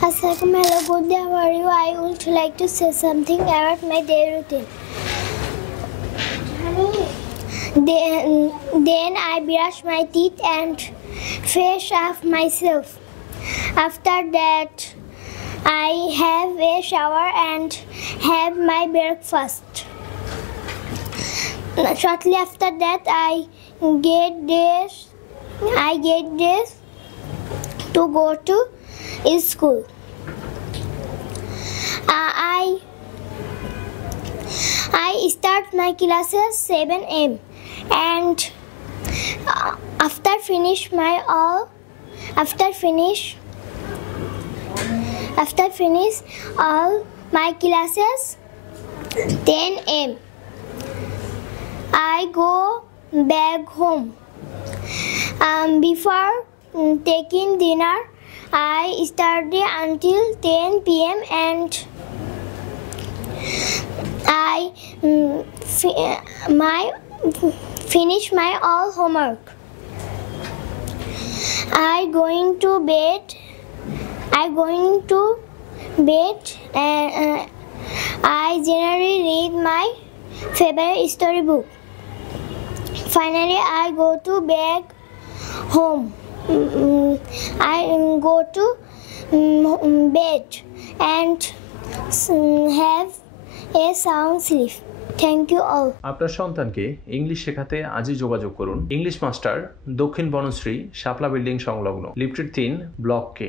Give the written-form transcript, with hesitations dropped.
Assalamualaikum, hello, good day, how are you? I would like to say something about my daily routine. Then I brush my teeth and fresh up myself. After that, I have a shower and have my breakfast. Shortly after that, I get dressed to go to school. I start my classes 7 a.m. and after finish all my classes 10 a.m. I go back home. Before taking dinner, I study until 10 p.m. and I finish my all homework. I going to bed and I generally read my favorite storybook. Finally, I go to back home. I go to bed and have a sound sleep. Thank you all. আপনার সন্তানকে English শেখাতে আজই যোগাযোগ করুন English master, দক্ষিণ বনশ্রী, শাপলা building সংলগ্ন, lifted 3, block কে।